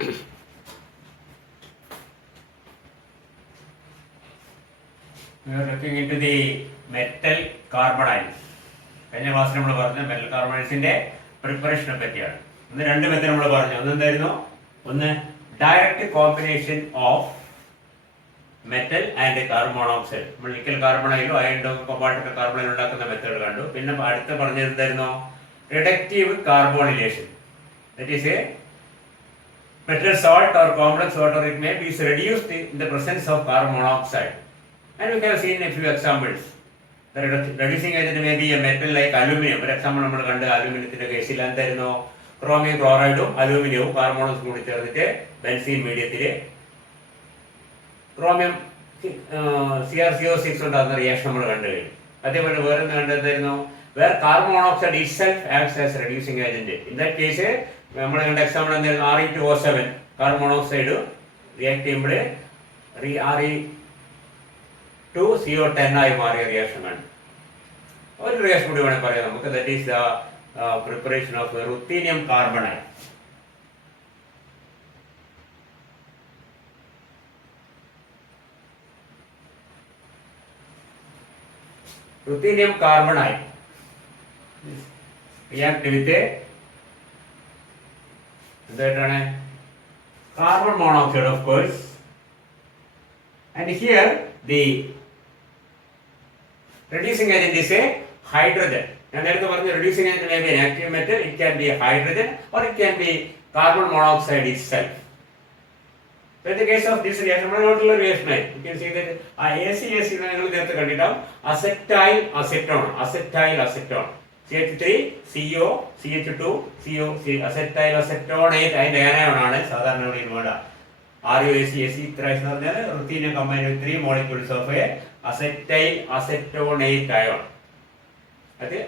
We are looking into the metal carbonides. കഴിഞ്ഞ ക്ലാസ്സിൽ നമ്മൾ പറഞ്ഞ മെറ്റൽ കാർബണൈഡ്സിന്റെ പ്രിപ്പറേഷനെ പറ്റിയാണ്. ഇന്ന് രണ്ട് മെത്തേഡ് നമ്മൾ പറഞ്ഞു. ഒന്നെന്തായിരുന്നു? ഒന്ന് direct combination of metal and carbon monoxide. നമ്മൾ നിക്കൽ കാർബണൈലും അയൺ കൊബാൾട്ട് കാർബണൈലും ഉണ്ടാക്കുന്ന മെത്തേഡ് കണ്ടു. പിന്നെ അടുത്ത പറഞ്ഞത് എന്തായിരുന്നു? Reductive carbonylation. That is a metal salt or complex water, it may be reduced in the presence of carbon monoxide. And we have seen a few examples. The reducing agent may be a metal like aluminum. For example, നമ്മൾ കണ്ട അലുമിനിയത്തിന്റെ കേസിൽ എന്തായിരുന്നു? Chromium ക്ലോറൈഡും അലൂമിനിയവും കാർബണോക്സൈഡും കൂടി ചേർന്നിട്ട് benzene മീഡിയത്തിൽ chromium CrCO6 ഉണ്ടാകുന്ന reaction നമ്മൾ കണ്ടു കഴിഞ്ഞു. അതേപോലെ വേറെ കണ്ടെത്തായിരുന്നു? Where carbon monoxide itself acts as reducing agent. In that case, നമ്മൾ കണ്ട എക്സാമ്പിൾ എന്തായിരുന്നു? Re2O7 കാർബൺ മോണോക്സൈഡ് റിയാക്ട് ചെയ്യുമ്പോൾ Re2CO10 ആയി മാറിയ റിയാക്ഷൻ ആണ്. ഒരു റിയാക്ഷൻ കൂടി വേണമെങ്കിൽ പറയാം നമുക്ക്. That is the preparation of ruthenium carbonyl. Ruthenium carbonyl react with എന്തായിട്ടാണ്? Carbon monoxide of course. And here the reducing agent is a hydrogen. ഞാൻ നേരത്തെ പറഞ്ഞു reducing agent may be an active metal, it can be a hydrogen or it can be carbon monoxide itself. So in the case of this reaction, നമ്മൾ നോട്ടുള്ള reaction ആയി you can see that ACAC നിങ്ങൾ നേരത്തെ കണ്ടിട്ടാവും. Acetyl acetone CH3 CO CH2 CO acetyl acetonate അതിന്റെ anion ആണ് സാധാരണ ഇവിടെ ഇൻവേർഡ്. RUACAC ഇത്ര എന്ന് പറഞ്ഞാൽ ruthenium combined with 3 molecules of a acetyl acetonate ion. അത്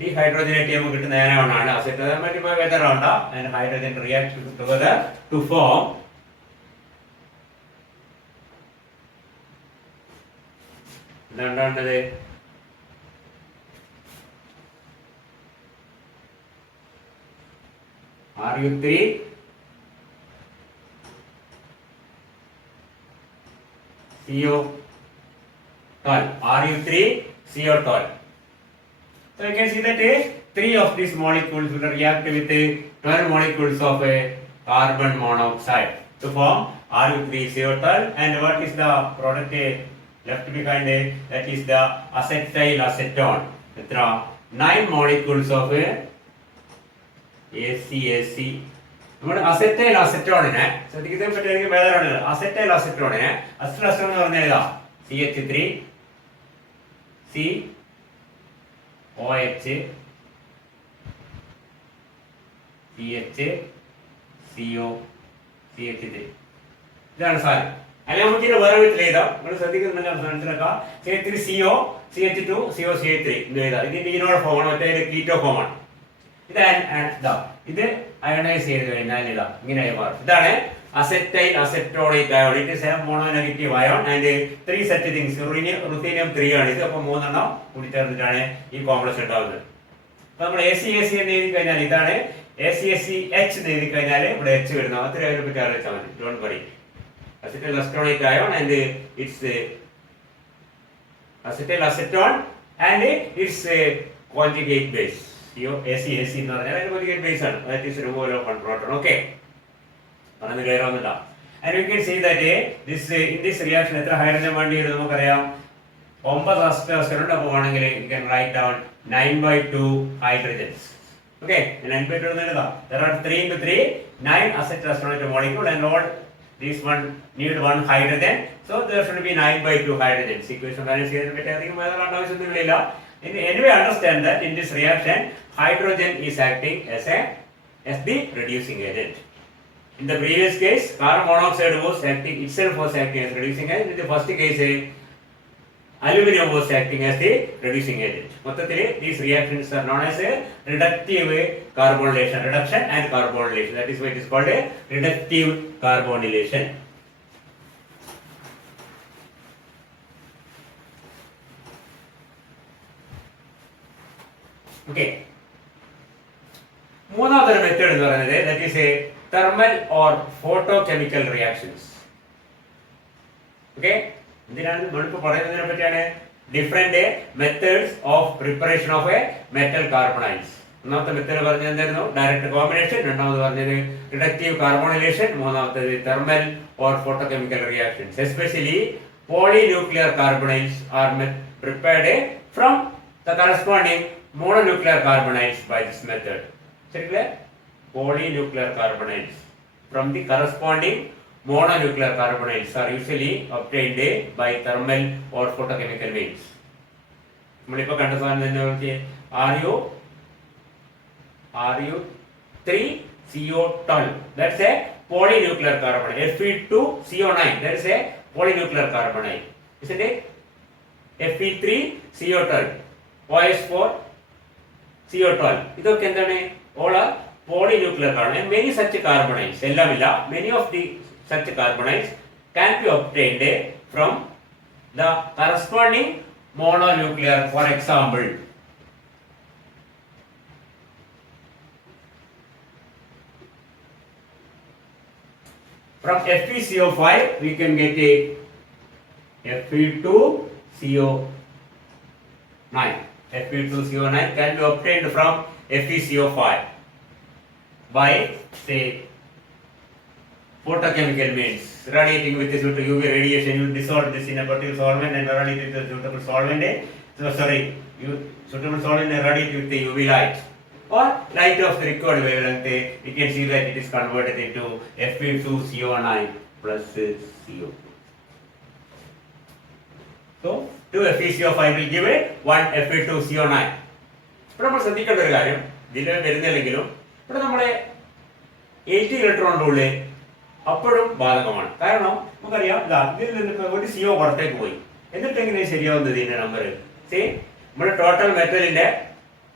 ഡീഹൈഡ്രോജനേറ്റ് ചെയ്യുമ്പോൾ കിട്ടുന്ന ആനയോൺ ആണ് അസെറ്റോൺ. മറ്റു വെതർ ഉണ്ട് and hydrogen react together to form എന്തുണ്ടാണ്ടത്? Ru3 CO12. Ru3 CO12. So you can see that 3 of these molecules will react with 12 molecules of a carbon monoxide to form Ru3 CO12. And what is the product left behind? That is the acetyl acetone. There are 9 molecules of a ACAC. നമ്മുടെ acetyl അസറ്റോണിനെ ശ്രദ്ധിക്കാൻ പറ്റുമെങ്കിൽ വേദനാണ്. Acetyl അസറ്റോണിനെ acetyl acetone എന്ന് പറഞ്ഞാൽ ഇതാ CH3 COH CH CO CH3 ഇതാണ് സാധനം. അല്ലെങ്കിൽ നമുക്ക് ഇതിന്റെ വേറെ വിധത്തിൽ എഴുതാം. നിങ്ങൾ ശ്രദ്ധിക്കുന്നുണ്ടെങ്കിൽ മനസ്സിലാക്കാം. CH3CO CH2 CO CH3 ഇത് എഴുതാം. ഇതിന്റെ ഇനോട് ഫോമാണ്, മറ്റേ കീറ്റോ ഫോമാണ്. ഇത് അയണൈസ് ചെയ്ത് കഴിഞ്ഞാൽ ഇതാ ഇങ്ങനെ മാറും. ഇതാണ് acetyl acetonate ion. It is a mono negative ion and 3 set things. Ruthenium 3 ആണ് ഇത്. അപ്പോൾ 3 എണ്ണം കൂടി ചേർന്നിട്ടാണ് ഈ കോംപ്ലക്സ് ഉണ്ടാവുന്നത്. അപ്പൊ നമ്മൾ ACAC എന്ന് എഴുതി കഴിഞ്ഞാൽ ഇതാണ് ACACH എന്ന് എഴുതി കഴിഞ്ഞാൽ ഇവിടെ H വരുന്നു. അത്ര അതിനെ പറ്റി ആലോചിച്ചാൽ മതി. Don't worry. Acetyl acetonate ion and it's acetyl acetone and it's conjugate base. ACAC എന്ന് പറഞ്ഞാൽ അതിന് കോൺജുഗേറ്റ് ബേസ് ആണ്. That is removal of 1 proton. Okay, പറഞ്ഞു ക്ലിയർ ആവുന്നില്ല. And you can see that in this reaction എത്ര hydrogen വേണ്ടി വരും നമുക്കറിയാം. 9 അസറ്റോൺ ഉണ്ട്. അപ്പോൾ ആണെങ്കിൽ you can write down 9/2 hydrogens. Okay, 9/2 എന്ന് എഴുതാം. there are 3 into 3 9 acetylacetonated molecule and all this one need 1 hydrogen, so there should be 9/2 hydrogens. Equation balance ചെയ്യാൻ പറ്റി അധികം വേദന ആവശ്യമൊന്നുമില്ല. Anyway, understand that in this reaction hydrogen is acting as the reducing agent. In the previous case carbon monoxide was acting as reducing agent. In the first case aluminum was acting as the reducing agent. മൊത്തത്തിൽ these reactions are known as a reductive carbonylation. Reduction and carbonylation, that is why it is called a reductive carbonylation. Okay, മൂന്നാമത്തെ method എന്ന് പറയുന്നത് that is a thermal or photo chemical reactions. Okay, എന്തിനാണ് നമ്മളിപ്പോ പറയുന്നതിനെ പറ്റിയാണ്. Different methods of preparation of a metal carbonyls. ഒന്നാമത്തെ method പറഞ്ഞത് എന്തായിരുന്നു? Direct combination. രണ്ടാമത് പറഞ്ഞത് റിഡക്റ്റീവ് കാർബോണൈലേഷൻ. മൂന്നാമത്തേത് thermal or photo chemical reactions. Especially polynuclear carbonyls are prepared from the corresponding mononuclear carbonyls by this method. Clear? Polynuclear carbonyls from the corresponding mononuclear carbonyls are usually obtained by thermal or photochemical means. നമ്മളിപ്പോ കണ്ട സാധനം തന്നെ നോക്കിയേ. Ru3CO12, that's a polynuclear carbonyl. Fe2CO9, that's a polynuclear carbonyl, isn't it? Fe3CO12, OS4CO12, ഇതൊക്കെ എന്താണ്? All are polynuclear carbonyl. Many such carbonyls, എല്ലാമില്ല, many of the such carbonyls can be obtained from the corresponding mononuclear. For example, from FeCO5 we can get a Fe2CO9. Fe2CO9 can be obtained from FeCO5 by, say, photochemical means. Radiating with this UV radiation, you dissolve this in a particular solvent and radiate with the suitable solvent. Suitable solvent and radiate with the UV light. Or light of the required wavelength, you can see that it is converted into Fe2CO9 plus CO. So 2 FeCO5 will give it 1 Fe2CO9. ഇപ്പോൾ നമ്മൾ ശ്രദ്ധിക്കേണ്ട ഒരു കാര്യം, ഇതിൽ വരുന്നില്ലെങ്കിലും ഇവിടെ നമ്മുടെ 80 electron rule അപ്പോഴും ബാധകമാണ്. കാരണം നമുക്കറിയാം, ഇതിൽ നിന്ന് ഒരു CO പുറത്തേക്ക് പോയി. എന്നിട്ട് എങ്ങനെയാണ് ശരിയാവുന്നത് ഇതിന്റെ നമ്പർ? നമ്മുടെ ടോട്ടൽ മെറ്റലിന്റെ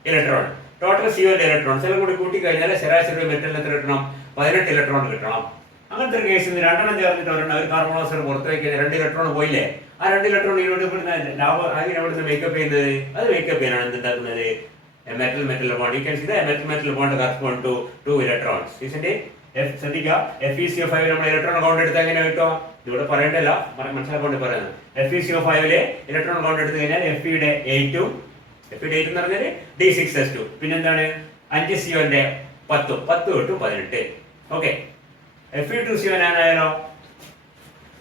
ഇലക്ട്രോൺ, ടോട്ടൽ സിയോന്റെ ഇലക്ട്രോൺസ് എല്ലാം കൂടി കൂട്ടി കഴിഞ്ഞാൽ ശരാശരി മെറ്റലിന് എത്ര കിട്ടണം? 18 ഇലക്ട്രോൺ കിട്ടണം. അങ്ങനത്തെ ഒരു കേസിൽ രണ്ടെണ്ണം ചേർന്നിട്ട് ഒരെണ്ണം ഒരു കാർബൺ മോണോക്സൈഡ് പുറത്തേക്ക് 2 ഇലക്ട്രോൺ പോയില്ലേ? ആ 2 ഇലക്ട്രോൺ ഇതിനോട് ഇവിടുന്ന് അങ്ങനെ അവിടുന്ന് മേക്കപ്പ് ചെയ്യുന്നത്, അത് മേക്കപ്പ് ചെയ്യാനാണ് എന്തുണ്ടാക്കുന്നത്? Metal bond. You can see the metal bond correspond to 2 electrons. ശ്രദ്ധിക്കുക, FeCO5 നമ്മൾ ഇലക്ട്രോൺ കൗണ്ട് എടുത്ത് എങ്ങനെ കിട്ടും? ഇവിടെ പറയണ്ടല്ല, മനസ്സിലാക്കൊണ്ട് പറയുന്നത്. FeCO5 ഇലക്ട്രോൺ കൗണ്ട് എടുത്തു കഴിഞ്ഞാൽ Feയുടെ 8 എന്ന് പറഞ്ഞാൽ D6S2. പിന്നെന്താണ്? 5 CO-ന്റെ 10 കിട്ടും 18. ഓക്കെ, Fe2CO9 ആയാലോ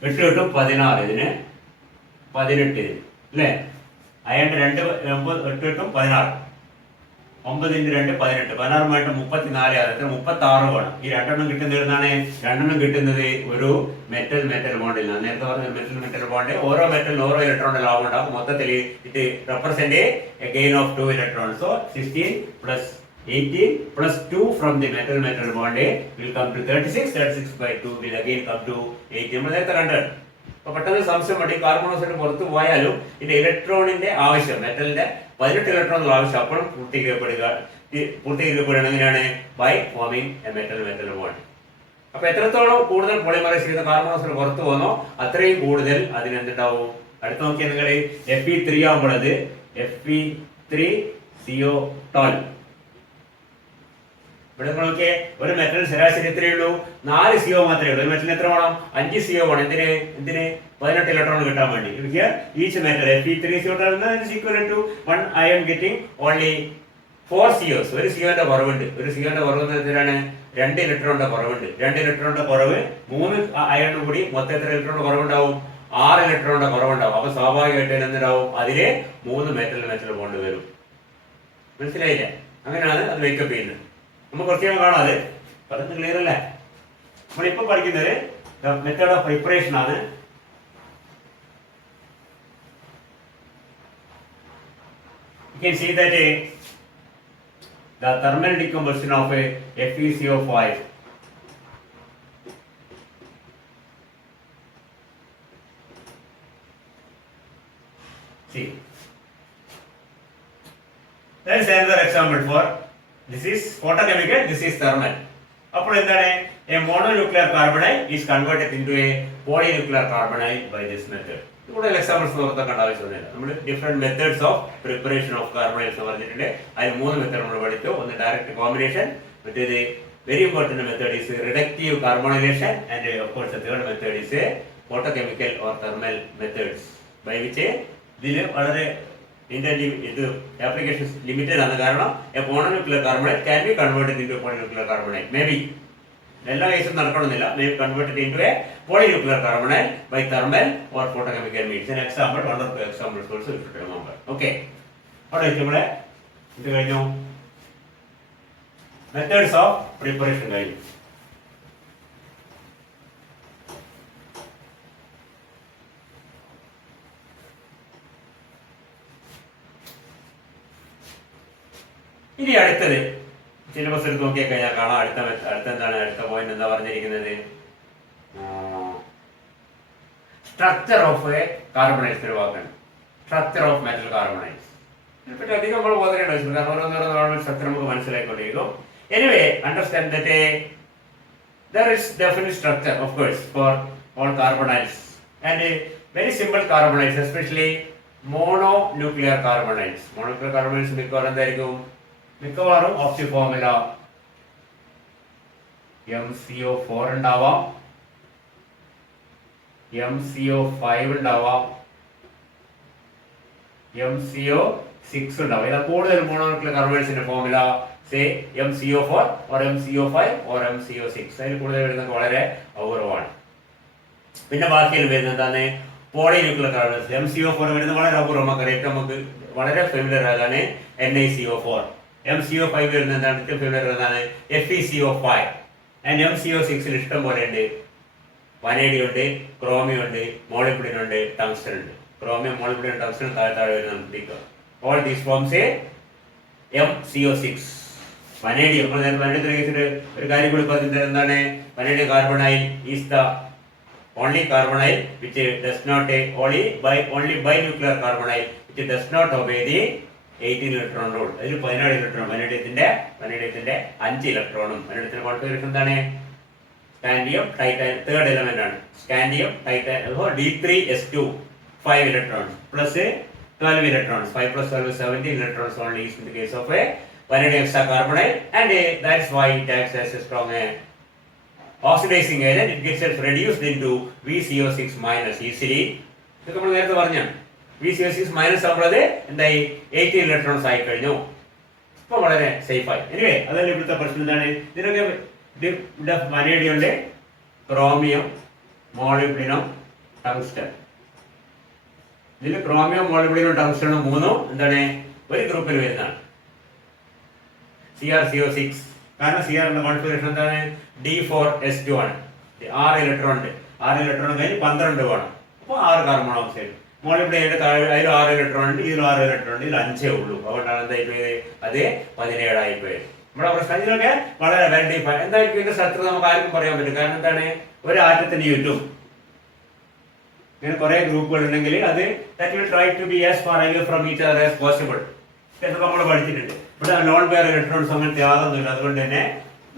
8 കിട്ടും 16, ഇതിന് 18 അല്ലേ? അയാളുടെ 2 8 കിട്ടും 16, 9 × 2 18, 16 34, അതായത് 36 വേണം. ഈ രണ്ടെണ്ണം കിട്ടുന്നത് എന്താണ്? രണ്ടെണ്ണം കിട്ടുന്നത് ഒരു മെറ്റൽ ബോണ്ടിൽ നിന്നാണ്. നേരത്തെ പറഞ്ഞ മെറ്റൽ ബോണ്ട് ഓരോ മെറ്റലിന് ഓരോ ഇലക്ട്രോണിന്റെ ലാഭം ഉണ്ടാകും. മൊത്തത്തിൽ it represent a gain of 2 electrons. So 16 + 18 + 2 from the metal bond will come to 36/2 will again come to 8. നമ്മൾ നേരത്തെ കണ്ടത്. അപ്പൊ പെട്ടെന്ന് സംശയം വേണ്ടി കാർബൺ മോണോക്സൈഡ് പുറത്തു പോയാലും ഇതിന്റെ ഇലക്ട്രോണിന്റെ ആവശ്യം, മെറ്റലിന്റെ 18 ഇലക്ട്രോണുള്ള ആവശ്യം അപ്പോഴും പൂർത്തീകരിക്കപ്പെടുകയാണ്. എങ്ങനെയാണ്? By forming a metal bond. അപ്പൊ എത്രത്തോളം കൂടുതൽ പോളിമറൈസ് ചെയ്യുന്ന കാർബൺ മോണോക്സൈഡ് പുറത്തു പോകുന്നോ അത്രയും കൂടുതൽ അതിനെന്തുണ്ടാവും? അടുത്ത് നോക്കിയാൽ നിങ്ങൾ Fe3 ആകുമ്പോഴത് Fe3CO12. ഇവിടെ നോക്കിയേ, ഒരു മെറ്റൽ ശരാശരി എത്രയേ ഉള്ളൂ? 4 CO മാത്രമേ ഉള്ളൂ. ഒരു മെറ്റലിന് എത്ര വേണം? 5 CO വേണം. എന്തിന് 18 ഇലക്ട്രോൺ കിട്ടാൻ വേണ്ടി. Each metal Fe3CO12 is equal to 1 ion getting only 4 COs. ഒരു സിയോന്റെ കുറവുണ്ട്. ഒരു സിയോന്റെ കുറവ് എത്രയാണ്? 2 ഇലക്ട്രോണിന്റെ കുറവുണ്ട്. 2 ഇലക്ട്രോണിന്റെ കുറവ് 3 അയണും കൂടി മൊത്തം എത്ര ഇലക്ട്രോണിന്റെ കുറവുണ്ടാവും? 6 ഇലക്ട്രോണിന്റെ കുറവുണ്ടാവും. അപ്പൊ സ്വാഭാവികമായിട്ട് എന്തുണ്ടാവും? അതില് 3 മെറ്റൽ ബോണ്ട് വരും. മനസ്സിലായില്ല? അങ്ങനെയാണ് അത് മേക്കപ്പ് ചെയ്യുന്നത്. നമുക്ക് കുറച്ച് കാണാം. അത് പറഞ്ഞ് ക്ലിയർ അല്ലേ? നമ്മളിപ്പോ പഠിക്കുന്നത് മെത്തേഡ് ഓഫ് പ്രിപ്പറേഷൻ ആണ്. You can see that the thermal decomposition of a FeCO5 see, there is another example for this is photochemical, this is thermal. അപ്പോൾ എന്താണ്? A mononuclear carbonyl is converted into a polynuclear carbonyl by this method. കൂടുതൽ examples നോക്കാൻ ആവശ്യമൊന്നുമില്ല. നമ്മൾ different methods of preparation of carbonyls എന്ന് പറഞ്ഞിട്ടുണ്ട്. അതിൽ 3 method നമ്മൾ പഠിച്ചു. ഒന്ന് ഡയറക്റ്റ് കോമ്പിനേഷൻ, മറ്റേത് very important method is reductive carbonylation, and of course the third method is photochemical or thermal methods by which ഇതിൽ വളരെ ഇതിന്റെ ഇത് ആപ്ലിക്കേഷൻ ലിമിറ്റഡ് ആണ്. കാരണം a mononuclear carbonate can be converted into polynuclear carbonate. May be എല്ലാ കേസും നടക്കണമെന്നില്ല. May be converted into a polynuclear carbonate by thermal or photochemical means. An example, one or two examples also you should remember. Okay, അവിടെ നമ്മുടെ ഇത് കഴിഞ്ഞു. Methods of preparation കഴിഞ്ഞു. ഇനി അടുത്തത് സിലബസ് എടുത്ത് നോക്കിയാൽ കഴിഞ്ഞാൽ കാണാം. അടുത്ത പോയിന്റ് എന്താ പറഞ്ഞിരിക്കുന്നത്? സ്ട്രക്ചർ ഓഫ് എ കാർബണൈഡ്സ് ഒരു വാക്കാണ്. Structure of metal carbonyls. ഇതിനെപ്പറ്റി അധികം നമ്മൾ ബോധനേണ്ട ആവശ്യമില്ല. കാരണം ഓരോന്നോരോന്ന് സ്ട്രക്ചർ നമുക്ക് മനസ്സിലായിക്കൊണ്ടിരിക്കും. Anyway, understand that there is definite structure, of course, for all carbonyls, and very simple carbonyls, especially mononuclear carbonyls. Mononuclear carbonyls മിക്കവാറും of the formula MCO4 ഉണ്ടാവാം, MCO5 ഉണ്ടാവാം, MCO6 ഉണ്ടാവാം. ഇത് കൂടുതൽ മോണോനുക്ലിയർ കാർബണൈഡ്സിന്റെ formula say MCO4 or MCO5 or MCO6. അതിൽ കൂടുതൽ വരുന്നത് വളരെ അപൂർവമാണ്. പിന്നെ ബാക്കിയിൽ വരുന്നത് എന്താണ്? പോളിന്യൂക്ലിയർ കാർബണൈഡ്സ്. MCO4 വരുന്നത് വളരെ അപൂർവമാണ്. നമുക്ക് വളരെ ഫെമിലിയർ ആയതാണ് NiCO4. MCO5 വരുന്നത് എന്താണ്? ഏറ്റവും ഫെമിലിയർ ആയതാണ് FeCO5. ആൻഡ് MCO6 ഇഷ്ടം പോലെ ഉണ്ട്. വനേഡിയം ഉണ്ട്, ക്രോമിയം ഉണ്ട്, മോളിബ്ഡിനം ഉണ്ട്, ടങ്സ്റ്റൺ ഉണ്ട്. ക്രോമിയം, മോളിബ്ഡിനം, ടങ്സ്റ്റൺ താഴെ വരുന്ന all these forms a MCO6. Vanadium കേസിൽ ഒരു കാര്യം കൂടി പറഞ്ഞിട്ട് എന്താണ്? Vanadium carbonyl is the only carbonyl which does not only binuclear carbonyl which does not obey the 18 electron rule. അതിൽ 17 ഇലക്ട്രോൺ വനേഡിയത്തിന്റെ 5 ഇലക്ട്രോണും. വനേഡിയത്തിന്റെ കോൺഫിഗറേഷൻ എന്താണ്? സ്കാൻഡിയം ടൈറ്റാൻ, തേർഡ് എലമെന്റ് ആണ്. Scandium Titan D3S2 5 electrons plus 12 electrons. 5 plus 12 is 17 electrons only is in the case of a vanadium hexacarbonate, and that's why it acts as a strong oxidizing agent. It gets reduced into VCO6 minus easily. ഇതൊക്കെ നമ്മൾ നേരത്തെ പറഞ്ഞു. VCO6 minus ആകുമ്പോഴത് എന്തായി? 18 electrons ആയി കഴിഞ്ഞു. ഇപ്പൊ വളരെ safe ആയി. എനിവേ, അതല്ല ഇവിടുത്തെ പ്രശ്നം എന്താണ്? ഇതിനൊക്കെ ഇവിടെ വനേഡിയം ഉണ്ട്, ക്രോമിയം, മോളിബ്ഡിനം, ടങ്സ്റ്റൺ. ഇതിൽ ക്രോമിയം, മോളിബ്ഡിനം, ടങ്സ്റ്റണും മൂന്നും എന്താണ്? ഒരു ഗ്രൂപ്പിൽ വരുന്നതാണ്. CrCO6. കാരണം CR കോൺഫിഗറേഷൻ എന്താണ്? D4S2 ആണ്. 6 ഇലക്ട്രോൺ ഉണ്ട്. 6 ഇലക്ട്രോൺ കഴിഞ്ഞ് 12 വേണം. അപ്പോൾ 6 കാർബൺ ഓക്സൈഡ്. മോളിബ്ഡിനത്തിന്റെ താഴെ അതിൽ 6 ഇലക്ട്രോൺ ഉണ്ട്, ഇതിൽ 6 ഇലക്ട്രോൺ ഉണ്ട്, ഇതിൽ 5 ഉള്ളൂ. അതുകൊണ്ടാണ് എന്തായിപ്പോയത്? അത് 17 ആയിപ്പോയത്. നമ്മുടെ പ്രശ്നം ഇതിലൊക്കെ വളരെ വെൽ ഡിഫൈൻ. എന്തായിരിക്കും ഇതിന്റെ ശത്രു നമുക്ക് ആർക്കും പറയാൻ പറ്റും. കാരണം എന്താണ്? ഒരു ആറ്റത്തിന് ചുറ്റും ഇങ്ങനെ കുറെ ഗ്രൂപ്പുകൾ ഉണ്ടെങ്കിൽ അത് that will try to be as far away from each other as possible എന്നൊക്കെ നമ്മൾ പഠിച്ചിട്ടുണ്ട്. ഇവിടെ ലോൺ പെയർ ഇലക്ട്രോൺസ് അങ്ങനത്തെ യാതൊന്നുമില്ല. അതുകൊണ്ട് തന്നെ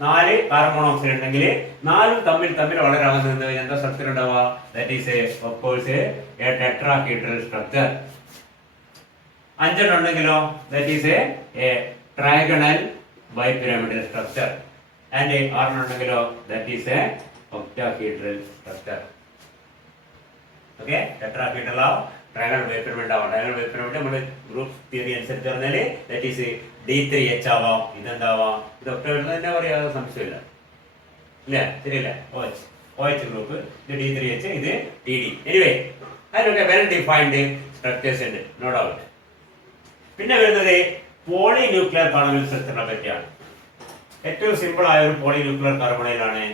4 കാർബൺ മോണോക്സൈഡ് ഉണ്ടെങ്കിൽ 4 തമ്മിൽ വളരെ അകന്ന് എന്താ സ്ട്രക്ചർ ഉണ്ടാവുക? That is of course a tetrahedral structure. 5 ഉണ്ടെങ്കിലോ that is a trigonal bipyramidal structure. And 6 ഉണ്ടെങ്കിലോ that is a octahedral structure. Okay, tetrahedral ആവും, ട്രയാഗണൽ ബൈപിരമിഡ് ആവും. ട്രയാഗണൽ ബൈപിരമിഡ് നമ്മൾ ഗ്രൂപ്പ് തിയറി അനുസരിച്ച് പറഞ്ഞാല് ദാറ്റ് ഈസ് D3H ആവാം, ഇതെന്താവാം, ഇതൊക്കെ തന്നെ പറയാതെ സംശയമില്ല. ഇല്ല, ശരിയല്ല? OH ഗ്രൂപ്പ്, ഇത് D3H, ഇത് TD. എനിവേ, അതിനൊക്കെ വെൽ ഡിഫൈൻഡ് സ്ട്രക്ചേഴ്സ് ഉണ്ട്, നോ ഡൗട്ട്. പിന്നെ വരുന്നത് പോളിന്യൂക്ലിയർ കാർബണൈൽ സ്ട്രക്ചറിനെ പറ്റിയാണ്. ഏറ്റവും സിമ്പിൾ ആയ ഒരു പോളിന്യൂക്ലിയർ കാർബണൈലാണ്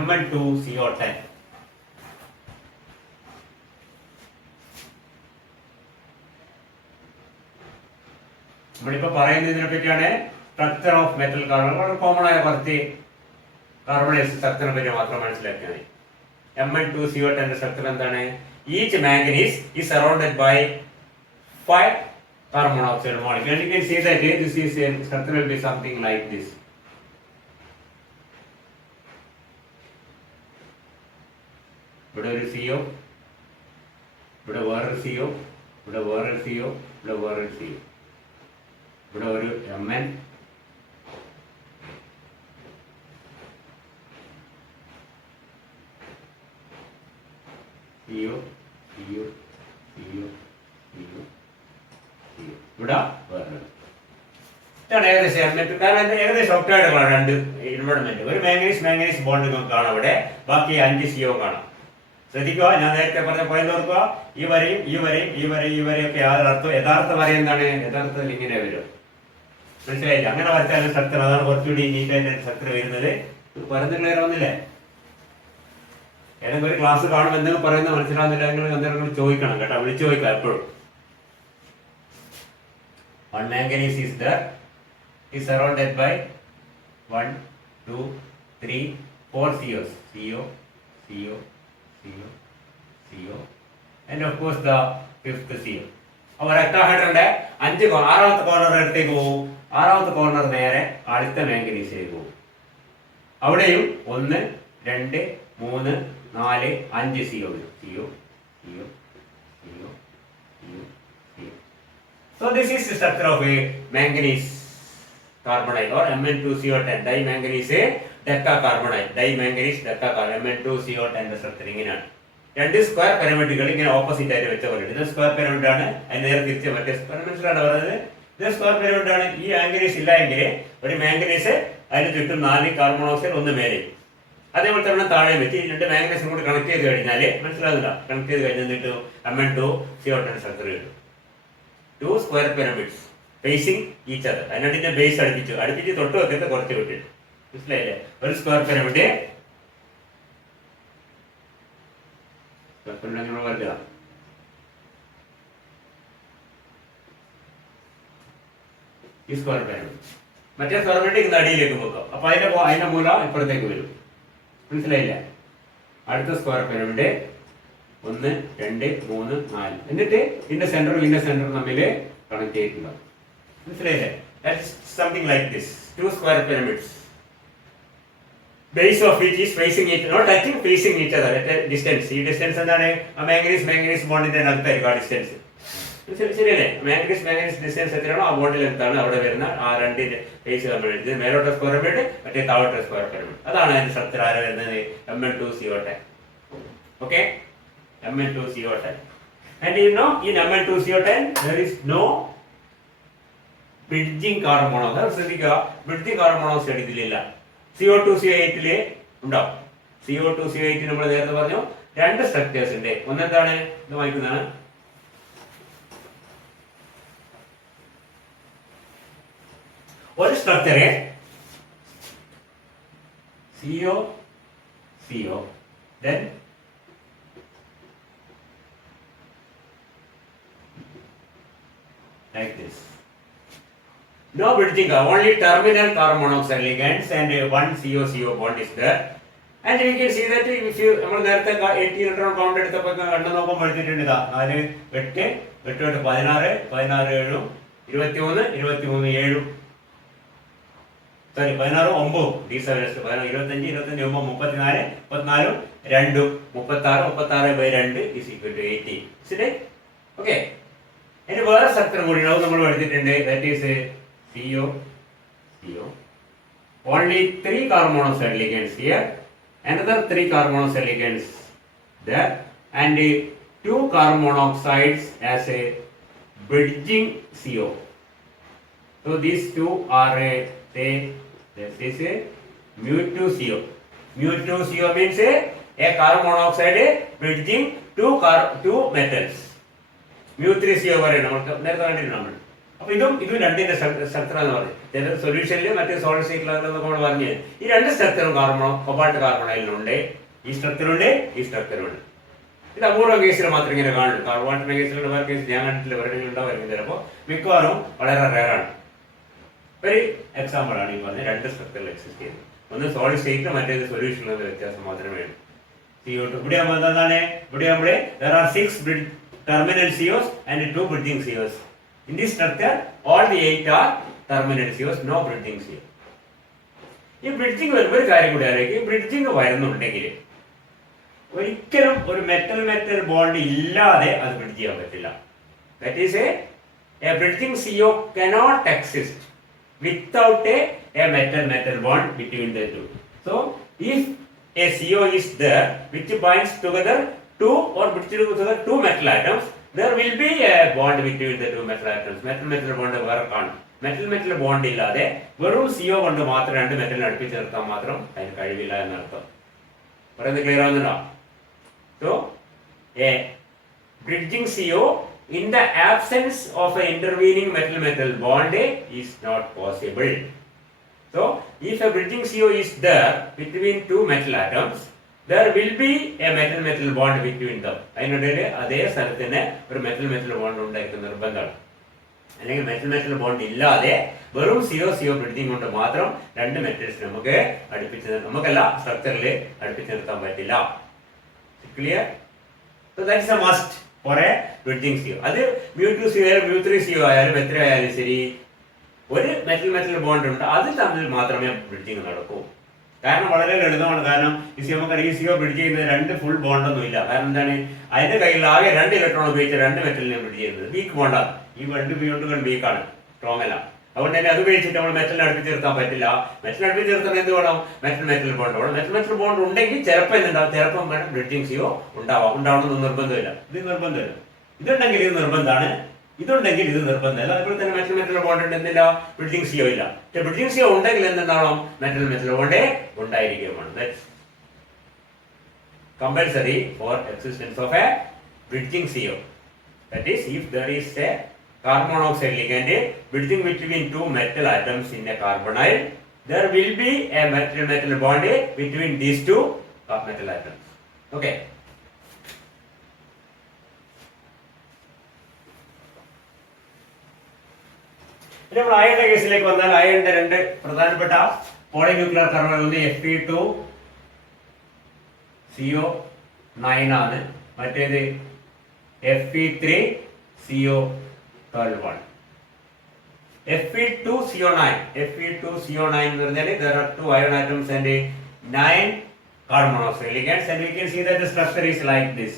Mn2CO10. നമ്മളിപ്പോ പറയുന്നതിനെ പറ്റിയാണ് സ്ട്രക്ചർ ഓഫ് മെറ്റൽ കാർബൺ. വളരെ കോമൺ ആയ കുറച്ച് കാർബണൈസ് സ്ട്രക്ചറിനെ പറ്റി മാത്രം മനസ്സിലാക്കിയാൽ മതി. Mn2CO10 സ്ട്രക്ചർ എന്താണ്? Each manganese is surrounded by 5 carbon monoxide molecule. And you can see that this is a structure will be something like this. ഇവിടെ ഒരു CO, ഇവിടെ വേറൊരു CO, ഇവിടെ വേറൊരു CO, ഇവിടെ വേറൊരു CO, ഇവിടെ ഒരു Mn, CO, CO, CO, CO, CO. ഇവിടെ വേറെ ഇതാണ് ഏകദേശം കാരണം ഏകദേശം ഒക്ടായിട്ടുള്ള രണ്ട് ഇൻവോൾവ്മെന്റ്. ഒരു മാംഗനീസ് ബോണ്ട് നമുക്ക് കാണാം ഇവിടെ, ബാക്കി 5 CO കാണാം. ശ്രദ്ധിക്കുക, ഞാൻ നേരത്തെ പറഞ്ഞ പോയിന്റ് ഓർക്കുക. ഈ വരെയും ഒക്കെ യഥാർത്ഥ വര എന്താണ്? യഥാർത്ഥത്തിൽ ഇങ്ങനെ വരും. മനസ്സിലായില്ല? അങ്ങനെ വരച്ചാലും സ്ട്രക്ചർ, അതാണ് കുറച്ചുകൂടി നീറ്റായിട്ട് സ്ട്രക്ചർ വരുന്നത്. പറയുന്നത് ക്ലിയർ ആവുന്നില്ലേ? ഏതെങ്കിലും ഒരു ക്ലാസ് കാണും എന്തെങ്കിലും പറയുന്നത് മനസ്സിലാവുന്നില്ല, എന്തെങ്കിലും ചോദിക്കണം കേട്ടോ, വിളിച്ചു ചോദിക്കാം എപ്പോഴും. One manganese is there, is surrounded by 1, 2, 3, 4 COs. CO, CO, CO, CO, and of course the 5th CO. അപ്പോൾ ഒക്ടാഹൈഡ്രന്റെ 6ാമത്തെ കോർണർ എടുത്തേക്ക് പോകും. 6ാമത്തെ കോർണർ നേരെ അടുത്ത മാംഗനീസിലേക്ക് പോകും. അവിടെയും 1, 2, 3, 4, 5 CO വരും. CO, CO, CO, CO, CO. So this is the structure of a manganese carbonide or Mn2CO10 dimanganese decacarbonide. Dimanganese decacarbonide Mn2CO10 structure ഇങ്ങനെയാണ്. രണ്ട് square പിരമിഡുകൾ ഇങ്ങനെ ഓപ്പോസിറ്റ് ആയിട്ട് വെച്ച പോലെ. ഇത് സ്ക്വയർ പിരമിഡ് ആണ്, അതിന് നേരെ തിരിച്ച് മറ്റേ മനസ്സിലാണ് പറയുന്നത്. ഇത് സ്ക്വയർ പിരമിഡ് ആണ്. ഈ മാംഗനീസ് ഇല്ല എങ്കിൽ ഒരു മാംഗനീസ് അതിന് ചുറ്റും 4 കാർബൺ മോണോക്സൈഡ്, 1 മേലെ, അതേപോലെ തന്നെ താഴെ വെച്ച് ഈ 2 മാംഗനീസും കൂടി കണക്ട് ചെയ്ത് കഴിഞ്ഞാൽ മനസ്സിലാകുന്നില്ല, കണക്ട് ചെയ്ത് കഴിഞ്ഞിട്ട് Mn2CO10 സ്ട്രക്ചർ കിട്ടും. 2 square pyramids facing each other. അതിന്റെ ബേസ് അടുപ്പിച്ച് തൊട്ട് വെക്കത്തെ കുറച്ച് വിട്ടിട്ട്, മനസ്സിലായില്ലേ? ഒരു സ്ക്വയർ പിരമിഡ് വലുതാ. ഈ സ്ക്വയർ പിരമിഡ് മറ്റേ സ്ക്വയർ പിരമിഡ് അടിയിലേക്ക് വെക്കാം. അപ്പൊ അതിന്റെ മൂല ഇപ്പുറത്തേക്ക് വരും. മനസ്സിലായില്ല? അടുത്ത സ്ക്വയർ പിരമിഡ് 1, 2, 3, 4, എന്നിട്ട് ഇതിന്റെ സെന്റർ തമ്മിൽ കണക്ട് ചെയ്തിട്ടുണ്ടാവും. മനസ്സിലായില്ലേ? Something like this. 2 square pyramids, base of which is facing each, not touching, facing each other at a distance. ഈ ഡിസ്റ്റൻസ് എന്താണ്? മാംഗനീസ് ബോണ്ടിന്റെ അടുത്തായിരിക്കും ആ ഡിസ്റ്റൻസ്. ശരിയല്ലേ? മാംഗനീസ് ഡിസ്റ്റൻസ് എത്രയാണോ ആ ബോണ്ട് ലെങ്ത് ആണ് അവിടെ വരുന്ന ആ രണ്ടിന്റെ ബേസ് തമ്മിൽ. ഇത് മേലോട്ട് സ്ക്വയർ പിരമിഡ്, മറ്റേ താഴോട്ട് സ്ക്വയർ പിരമിഡ്. അതാണ് അതിന്റെ സ്ട്രക്ചർ ആര് വരുന്നത്? Mn2CO10. Okay, Mn2CO10. And you know in Mn2CO10 there is no bridging carbon monoxide. ശ്രദ്ധിക്കുക, bridging carbon monoxide ഇതിലില്ല. CO2CO8 ഉണ്ടാവും. CO2CO8 നമ്മൾ നേരത്തെ പറഞ്ഞു 2 സ്ട്രക്ചേഴ്സ് ഉണ്ട്. ഒന്നെന്താണ്? ഇത് വായിക്കുന്നതാണ്. ഒരു സ്ട്രക്ചറെ CO then like this. No bridging, only terminal carbon monoxide ligands and 1 CO bond is there. And we can see that if you നമ്മൾ നേരത്തെ 18 ഇലക്ട്രോൺ കൗണ്ട് എടുത്തപ്പോൾ കണ്ടു നോക്കുമ്പോൾ എടുത്തിട്ടുണ്ട്. ഇതാ 4, 8, 8, 16, 16, 7, 23, 23, 7, sorry 16, 9, D7, 25, 25, 9, 34, 34, 2, 36, 36/2 is equal to 80. ശരി? ഓക്കെ, ഇനി വേറെ സ്ട്രക്ചർ കൂടി നമ്മൾ എടുത്തിട്ടുണ്ട്. That is CO. Only 3 carbon monoxide ligands here, another 3 carbon monoxide ligands there, and 2 carbon monoxides as a bridging CO. So these two are this is a mu2CO. Mu2CO means a carbon monoxide bridging 2 metals. mu3CO പറയണം, നമുക്ക് നേരത്തെ കണ്ടിട്ടുണ്ട് നമ്മൾ. അപ്പൊ ഇതും രണ്ടിന്റെ structure എന്ന് പറഞ്ഞു. ചില സൊല്യൂഷനിൽ മറ്റേ സോളിഡ് സ്റ്റേറ്റിലൊക്കെ നമ്മൾ പറഞ്ഞു ഈ 2 സ്ട്രക്ചറും കൊബാൾട്ട് കാർബണൈലിനുണ്ട്. ഈ സ്ട്രക്ചറുണ്ട്, ഈ സ്ട്രക്ചറുണ്ട്. ഇത് അപൂർവ കേസിൽ മാത്രം ഇങ്ങനെ കാണുന്നു. കാർബോണേറ്റിന്റെ കേസിലുള്ള വേറെ കേസ് ഞാൻ കണ്ടിട്ടില്ല, വേറെ ഉണ്ടാവും ചിലപ്പോൾ. മിക്കവാറും വളരെ റെയറാണ്. ഒരു എക്സാമ്പിൾ ആണ് ഈ പറഞ്ഞ 2 സ്ട്രക്ചറിൽ എക്സിസ്റ്റ് ചെയ്യുന്നത്. ഒന്ന് സോളിഡ് സ്റ്റേറ്റ്, മറ്റേത് സൊല്യൂഷനിലുള്ള വ്യത്യാസം മാത്രമേ ഉള്ളൂ. CO2 ഇവിടെ ആകുമ്പോൾ എന്താണ്? ഇവിടെ ആകുമ്പോൾ there are 6 terminal COs and 2 bridging COs. In this structure, all the 8 are terminal COs, no bridging CO. ഈ ബ്രിഡ്ജിങ് വരുമ്പോൾ ഒരു കാര്യം കൂടി ആലോചിക്കും. ഈ ബ്രിഡ്ജിങ് വരുന്നുണ്ടെങ്കിൽ ഒരിക്കലും ഒരു മെറ്റൽ ബോണ്ട് ഇല്ലാതെ അത് ബ്രിഡ്ജ് ചെയ്യാൻ പറ്റില്ല. That is a bridging CO cannot exist without a metal bond between the two. So if a CO is there which binds together two or together two metal atoms, there will be a bond between the two metal atoms. Metal bond വേറെ കാണും. Metal bond ഇല്ലാതെ വെറും CO കൊണ്ട് മാത്രം രണ്ട് മെറ്റലിനെ അടുപ്പിച്ച് നിർത്താൻ മാത്രം അതിന് കഴിവില്ല എന്നർത്ഥം. പറയുന്നത് ക്ലിയർ ആവുന്നുണ്ടോ? So a bridging CO in the absence of an intervening metal bond is not possible. So if a bridging CO is there between two metal atoms, there will be a metal bond between them. അതിനിടയിൽ അതേ സ്ഥലത്തിന് ഒരു metal bond ഉണ്ടായിരിക്കുന്ന നിർബന്ധമാണ്. അല്ലെങ്കിൽ metal bond ഇല്ലാതെ വെറും CO bridging കൊണ്ട് മാത്രം രണ്ട് മെറ്റൽസ് നമുക്കല്ല സ്ട്രക്ചറിൽ അടുപ്പിച്ച് നിർത്താൻ പറ്റില്ല. Clear? So that is a must for a bridging CO. അത് mu2CO ആയാലും mu3CO ആയാലും എത്ര ആയാലും ശരി, ഒരു മെറ്റൽ ബോണ്ട് ഉണ്ട്, അത് തമ്മിൽ മാത്രമേ ബ്രിഡ്ജിങ് നടക്കൂ. കാരണം വളരെ ലളിതമാണ്. കാരണം ഈ CO ബ്രിഡ്ജ് ചെയ്യുന്നത് രണ്ട് ഫുൾ ബോണ്ടൊന്നും ഇല്ല. കാരണം എന്താണ്, അതിന്റെ കയ്യിൽ ആകെ 2 ഇലക്ട്രോൺ ഉപയോഗിച്ച് രണ്ട് മെറ്റലിനെ ബ്രിഡ്ജ് ചെയ്യുന്നത് വീക്ക് ബോണ്ടാണ്. ഈ രണ്ട് ബോണ്ടുകൾ വീക്കാണ്, സ്ട്രോങ് അല്ല. അതുകൊണ്ട് തന്നെ അത് ഉപയോഗിച്ചിട്ട് നമ്മൾ മെറ്റലിനെ അടുപ്പിച്ച് നിർത്താൻ പറ്റില്ല. മെറ്റലിനെ അടുപ്പിച്ച് നിർത്താൻ എന്ത് വേണം? മെറ്റൽ ബോണ്ട് വേണം. മെറ്റൽ ബോണ്ട് ഉണ്ടെങ്കിൽ ചിലപ്പോൾ എന്തുണ്ടാവും, ചിലപ്പം വേണം ബ്രിഡ്ജിങ് CO ഉണ്ടാവണമെന്ന് നിർബന്ധമില്ല. ഇത് നിർബന്ധമില്ല. ഇതുണ്ടെങ്കിൽ ഇത് നിർബന്ധമാണ്, ഇതുണ്ടെങ്കിൽ ഇത് നിർബന്ധമില്ല. അതുപോലെ തന്നെ മെറ്റൽ ബോണ്ട് ഉണ്ടെന്നില്ല, ബ്രിഡ്ജിങ് CO ഇല്ല. പക്ഷെ ബ്രിഡ്ജിങ് CO ഉണ്ടെങ്കിൽ എന്തുണ്ടാവണം? Metal ബോണ്ടേ ഉണ്ടായിരിക്കുകയാണ്. Compulsory for existence of a bridging CO. That is, if there is a carbon monoxide ligand bridging between two metal atoms in a carbonyl, there will be a metal bond between these two metal atoms. Okay. നമ്മൾ അയണിന്റെ കേസിലേക്ക് വന്നാൽ അയണിന്റെ രണ്ട് പ്രധാനപ്പെട്ട പോളിന്യൂക്ലിയർ carbon ഒന്ന് Fe2CO9 ആണ്, മറ്റേത് Fe3CO12. Fe2CO9 എന്ന് പറഞ്ഞാൽ there are two iron atoms and 9 carbon monoxide ligands, and we can see that the structure is like this.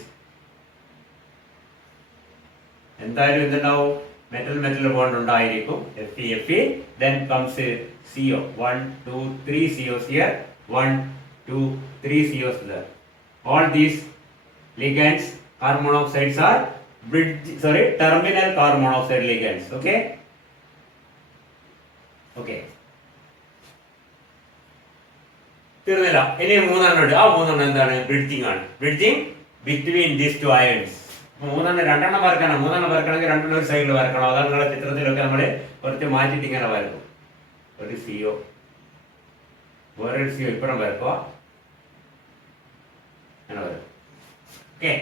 എന്തായാലും എന്തുണ്ടാവും? മെറ്റൽ ബോണ്ട് ഉണ്ടായിരിക്കും. Fe, then comes CO, 1 2 3 COs here, 1 2 3 COs there. All these ligands, carbon monoxides are terminal carbon monoxide ligands. Okay. തീർന്നില്ല. ഇനി മൂന്നെണ്ണം ഉണ്ട്. ആ മൂന്നെണ്ണം എന്താണ്? ബ്രിഡ്ജിങ് ആണ്. Bridging between these two ions. രണ്ടെണ്ണം വരക്കണം. മൂന്നെണ്ണം വരക്കണമെങ്കിൽ രണ്ടെണ്ണം ഒരു സൈഡിൽ വരക്കണം. അതാണ് നിങ്ങളുടെ ചിത്രത്തിലൊക്കെ നമ്മൾ കുറച്ച് മാറ്റിട്ട് ഇങ്ങനെ വരക്കും. ഒരു CO, വേറൊരു CO ഇപ്പുറം വരക്കുക, അങ്ങനെ വരും. Okay.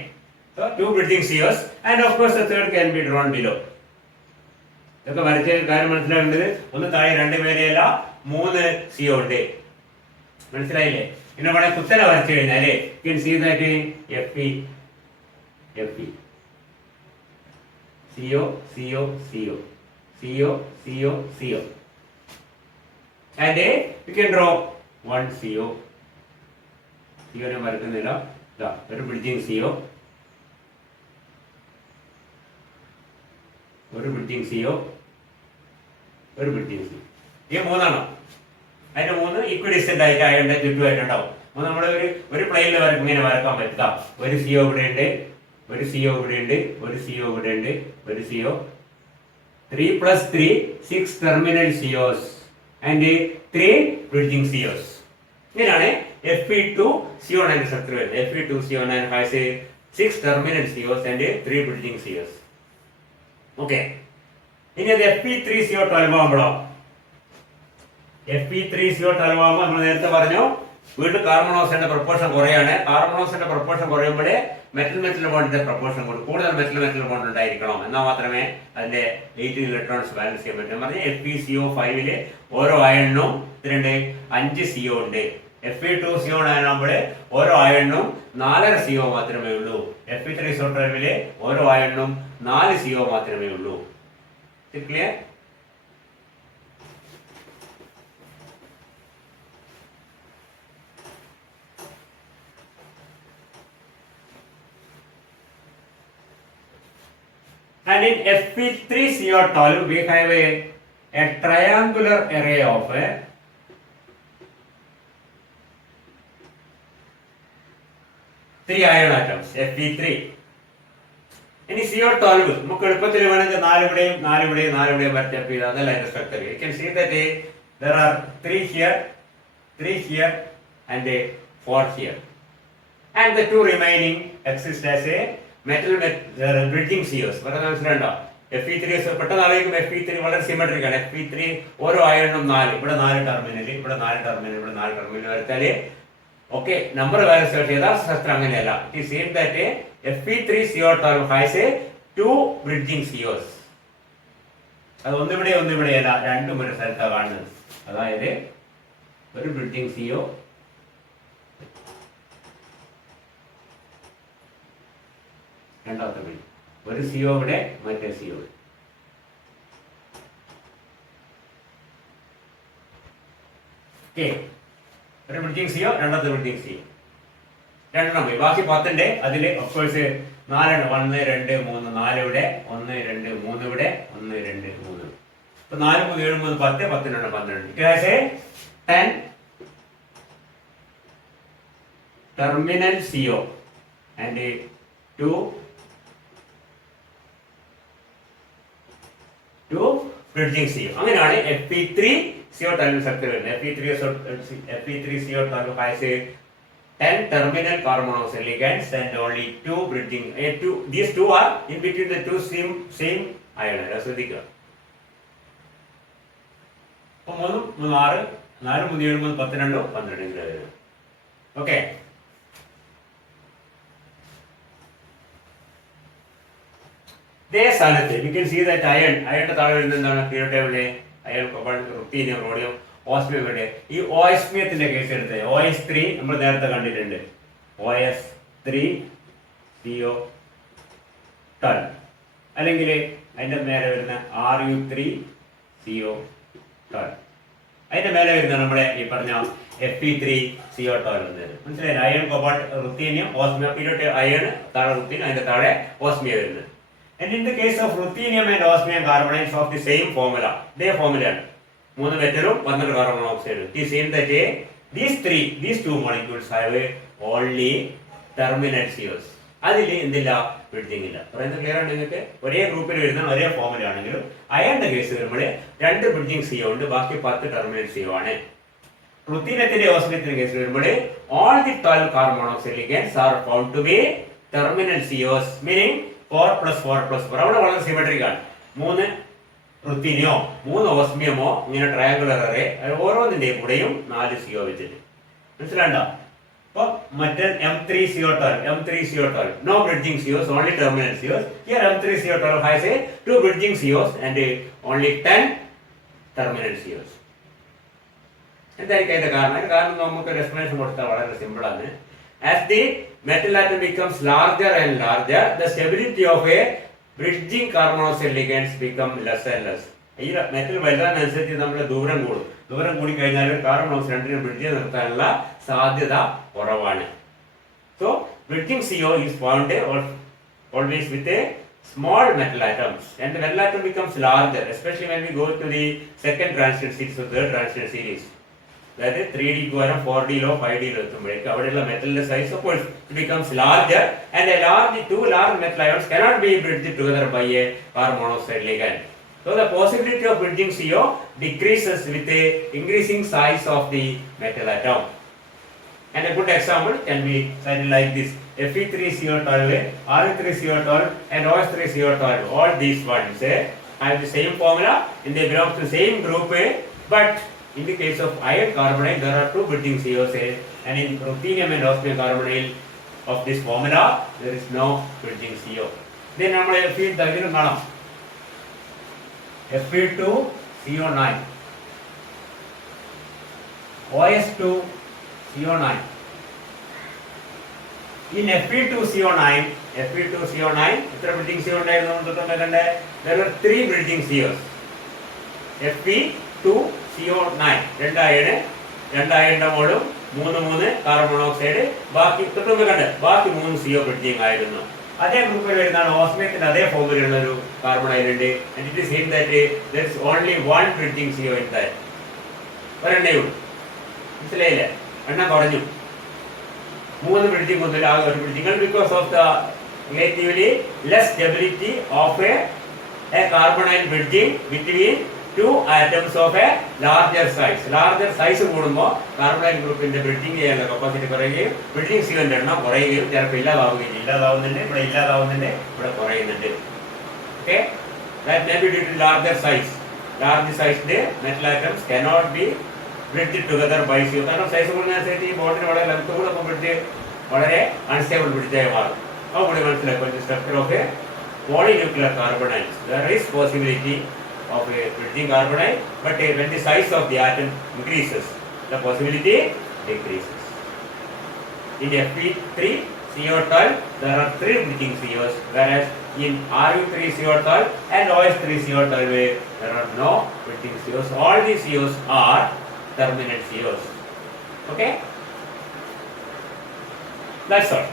So two bridging COs, and of course the third can be drawn below. ഇതൊക്കെ വരച്ച കാര്യം മനസ്സിലാക്കേണ്ടത്, ഒന്ന് താഴെ രണ്ട് പേരെയല്ല 3 CO ഉണ്ട്. മനസ്സിലായില്ലേ? പിന്നെ ഇവിടെ കുത്തല വരച്ചു കഴിഞ്ഞാല് you can see that Fe CO CO CO CO CO CO, and you can draw one CO. CO നെ വരക്കുന്നില്ല, ഒരു ബ്രിഡ്ജിങ് CO, ഒരു ബ്രിഡ്ജിങ് CO, ഒരു ബ്രിഡ്ജിങ് CO. ഈ മൂന്നെണ്ണം, അതിന്റെ മൂന്ന് ഇക്വിഡിസ്റ്റന്റ് ആയിട്ട് അയണിന്റെ ചുറ്റുമായിട്ടുണ്ടാവും. അപ്പൊ നമ്മൾ ഒരു പ്ലെയിനിൽ ഇങ്ങനെ വരക്കാൻ പറ്റുക. ഒരു CO ഇവിടെ ഉണ്ട്, ഒരു CO ഇവിടെ ഉണ്ട്, ഒരു CO ഇവിടെ ഉണ്ട്, ഒരു CO, 3 + 3 6 terminal COs and 3 bridging COs. ഇങ്ങനെയാണ് Fe2CO9 സ്ട്രക്ചർ വരുന്നത്. Fe2CO9 has 6 terminal COs and 3 bridging COs. Okay. ഇനി അത് Fe3CO12 ആകുമ്പോഴോ, Fe3CO12 ആകുമ്പോൾ നമ്മൾ നേരത്തെ പറഞ്ഞു വീണ്ടും കാർബൺ മോണോക്സൈഡിന്റെ പ്രൊപ്പോർഷൻ കുറയാണ്. കാർബൺ മോണോക്സൈഡിന്റെ പ്രൊപ്പോർഷൻ കുറയുമ്പോഴേ മെറ്റൽ ബോണ്ടിന്റെ പ്രൊപ്പോർഷൻ കൂടുതൽ മെറ്റൽ ബോണ്ട് ഉണ്ടായിരിക്കണം, എന്നാൽ മാത്രമേ അതിന്റെ 18 ഇലക്ട്രോൺസ് ബാലൻസ് ചെയ്യാൻ പറ്റും. പറഞ്ഞാൽ FeCO5 ഓരോ അയണിനും 5 CO ഉണ്ട്. Fe2CO9 ആകുമ്പോൾ ഓരോ അയണിനും 4.5 CO മാത്രമേ ഉള്ളൂ. Fe3CO12 ഓരോ അയണിനും 4 CO മാത്രമേ ഉള്ളൂ. Clear? And in Fe3CO12 we have a triangular array of 3 iron atoms, Fe3. ഇനി CO12 നമുക്ക് എളുപ്പത്തിൽ വേണമെങ്കിൽ 4 ഇവിടെയും 4 ഇവിടെയും 4 ഇവിടെയും വരച്ചപ്പ് ചെയ്താൽ അതല്ല അതിന്റെ structure. You can see that there are 3 here, 3 here and 4 here. And the 2 remaining exist as a metal bridging COs. പറയുന്നത് മനസ്സിലുണ്ടോ? Fe3 പെട്ടെന്ന് ആലോചിക്കും Fe3 വളരെ സിമെട്രിക് ആണ്. Fe3 ഓരോ അയണിനും 4, ഇവിടെ 4 ടെർമിനൽ, ഇവിടെ 4 ടെർമിനൽ, ഇവിടെ 4 ടെർമിനൽ വരച്ചാല് ഓക്കെ നമ്പർ വേറെ സെർച്ച് ചെയ്താൽ ശാസ്ത്രം അങ്ങനെയല്ല. It is same that Fe3CO12 has a 2 bridging COs. അത് ഒന്നിവിടെയല്ല, രണ്ടും ഒരു സ്ഥലത്താണ് കാണുന്നത്. അതായത് ഒരു ബ്രിഡ്ജിങ് CO, രണ്ടാമത്തെ ബ്രിഡ്ജ്, ഒരു CO ഇവിടെ, മറ്റേ CO. ഓക്കെ, ഒരു ബ്രിഡ്ജിങ് CO, രണ്ടാമത്തെ ബ്രിഡ്ജിങ് CO, രണ്ടെണ്ണം പോയി. ബാക്കി 10 അതിൽ ഓഫ്കോഴ്സ് 4 1 2 3 4 ഇവിടെ, 1 2 3 ഇവിടെ, 1 2 3. ഇപ്പൊ 4 3 7 3 10 10 12. It has a 10 terminal CO and a 2 bridging CO. അങ്ങനെയാണ് Fe3CO12 സ്ട്രക്ചർ വരുന്നത്. Fe3CO12 has a 10 terminal carbonyl ligands and only 2 bridging. These two are in between the two same ion. ശ്രദ്ധിക്കുക. അപ്പോൾ 3 3 6 4 3 7 3 12 12 ഇങ്ങനെ വരും. ഓക്കെ, ഇതേ സ്ഥാനത്ത് we can see that അയണിന്റെ താഴെ വരുന്നത് എന്താണ്? Period iron, cobalt, ruthenium, rhodium, osmium ഇവിടെ. ഈ ഓസ്മിയത്തിന്റെ കേസ് എടുത്ത് OS3 നമ്മൾ നേരത്തെ കണ്ടിട്ടുണ്ട്. OS3CO12 അല്ലെങ്കിൽ അതിന്റെ മേലെ വരുന്ന RU3CO12, അതിന്റെ മേലെ വരുന്ന നമ്മുടെ ഈ പറഞ്ഞ Fe3CO12 മനസ്സിലായി? Iron, cobalt, ruthenium, osmium, period iron താഴെ റുത്തീനിയം, അതിന്റെ താഴെ ഓസ്മിയം വരുന്നത്. And in the case of ruthenium and osmium carbonyls of the same formula, they formula 3 മെറ്റലും 12 carbon monoxide. It is same that these two molecules have only terminal COs. അതിൽ എന്തില്ല? Bridging ഇല്ല. പറയുന്നത് clear ആണ് നിങ്ങൾക്ക്? ഒരേ ഗ്രൂപ്പിൽ വരുന്ന ഒരേ ഫോർമുല ആണെങ്കിലും അയണിന്റെ കേസ് വരുമ്പോൾ 2 ബ്രിഡ്ജിങ് CO ഉണ്ട്, ബാക്കി 10 ടെർമിനൽ CO ആണ്. റുത്തീനിയത്തിന്റെ ഓസ്മിയത്തിന്റെ കേസ് വരുമ്പോൾ all the 12 carbon monoxide ligands are found to be terminal COs, meaning 4 + 4 + 4. അവിടെ വളരെ സിമെട്രിക് ആണ്. 3 റുത്തീനിയോ 3 ഓസ്മിയമോ ഇങ്ങനെ ട്രയാങ്കുലർ അറേ, ഓരോന്നിന്റെയും കൂടെയും 4 CO വെച്ചിട്ട്. മനസ്സിലാണ്ടോ? അപ്പൊ മറ്റേ M3CO12 no bridging COs, only terminal COs. Here M3CO12 has a 2 bridging COs and only 10 terminal COs. എന്തായിരിക്കും അതിന്റെ കാരണം? നമുക്ക് എക്സ്പ്ലനേഷൻ കൊടുത്താൽ വളരെ സിമ്പിൾ ആണ്. As the metal atom becomes larger and larger, the stability of a bridging carbonyl ligands become less and less. ഈ metal വലുതാനുസരിച്ച് നമ്മുടെ ദൂരം കൂടി കഴിഞ്ഞാൽ കാർബൺ രണ്ടിനും ബ്രിഡ്ജ് നിർത്താനുള്ള സാധ്യത കുറവാണ്. So bridging CO is found always with a small metal atoms, and the metal atom becomes larger, especially when we go to the second transition series or third transition series. അതായത് 3D വരെ 4D 5D എത്തുമ്പോഴേക്ക് അവിടെയുള്ള മെറ്റലിന്റെ size of course becomes larger, and two large metal ions cannot be bridged together by a carbon monoxide ligand. So the possibility of bridging CO decreases with the increasing size of the metal atom. And a good example can be cited like this: Fe3CO12, Ru3CO12 and OS3CO12. All these ones have the same formula and they belong to the same group, but in the case of iron carbonyl there are 2 bridging COs, and in ruthenium and osmium carbonyl of this formula there is no bridging CO. Then നമ്മൾ Fe തകിലും കാണാം. Fe2CO9, OS2CO9. In Fe2CO9 എത്ര bridging CO ഉണ്ടായിരുന്നു? There were 3 bridging COs. Fe2CO9 രണ്ടായണിന്റെ മോളും 3 carbon monoxide, ബാക്കി ബാക്കി 3 CO bridging ആയിരുന്നു. അതേ ഗ്രൂപ്പിൽ വരുന്നതാണ് ഓസ്മിയത്തിന്റെ അതേ ഫോമിലുള്ള ഒരു carbon island. and it is seen that there is only 1 bridging CO in that. ഒരെണ്ണേ ഉള്ളൂ. മനസ്സിലായില്ലേ? എണ്ണം കുറഞ്ഞു. മൂന്ന് ബ്രിഡ്ജിംഗ് ഒന്നുമില്ല, ആകെ ഒരു bridging. Because of the relatively less stability of a carbonyl bridging between two atoms of a larger size. Larger size കൂടുമ്പോൾ കാർബണൈൽ ഗ്രൂപ്പിന്റെ ബ്രിഡ്ജിംഗ് ചെയ്യാനുള്ള കപ്പാസിറ്റി കുറയുകയും ബ്രിഡ്ജിംഗ് സിവന്റെ എണ്ണം കുറയുകയും ചിലപ്പോൾ ഇല്ലാതാവുകയും ഇല്ലാതാവുന്നുണ്ട്, ഇവിടെ ഇല്ലാതാവുന്നുണ്ട്, ഇവിടെ കുറയുന്നുണ്ട്. Okay, that may be due to larger size. Large sized metal atoms cannot be bridged together by CO. കാരണം സൈസ് കൂടുന്നതനുസരിച്ച് ഈ ബോണ്ടിന് വളരെ ലെങ്ത് കൂടെ ബ്രിഡ്ജ് വളരെ അൺസ്റ്റേബിൾ ബ്രിഡ്ജായി മാറും. അപ്പോൾ കൂടി മനസ്സിലാക്കും structure of A polynuclear carbonyls. There is possibility of a bridging carbonyl, but when the size of the atom increases, the possibility decreases. In Fe3CO12, there are 3 bridging COs, whereas in Ru3CO12 and OH3CO12, there are no bridging COs. All these COs are terminal COs. Okay? That's all.